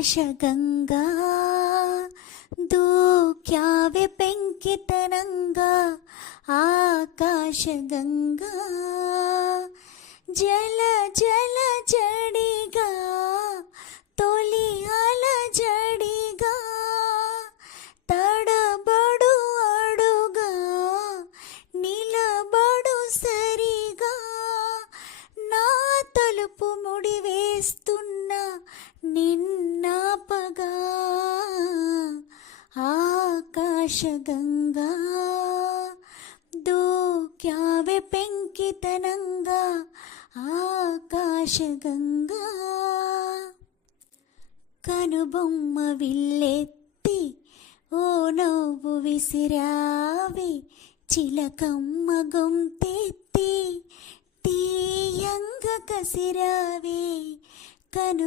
ఆకాశగంగా దూక్యావే పెంకితనంగా ఆకాశగంగా జల జల జడిగా తొలి అల జడిగా తడబడు అడుగా నిలబడు సరిగా నా తలుపు ముడివేస్తున్న నిన్నాపగా ఆకాశగంగా దూక్యావే పెంకితనంగా ఆకాశగంగా కనుబొమ్మ విల్లెత్తి ఓ నవ్వు విసిరావే చిలకమ్మ గొంతెత్తి తీయంగ కసిరావే కను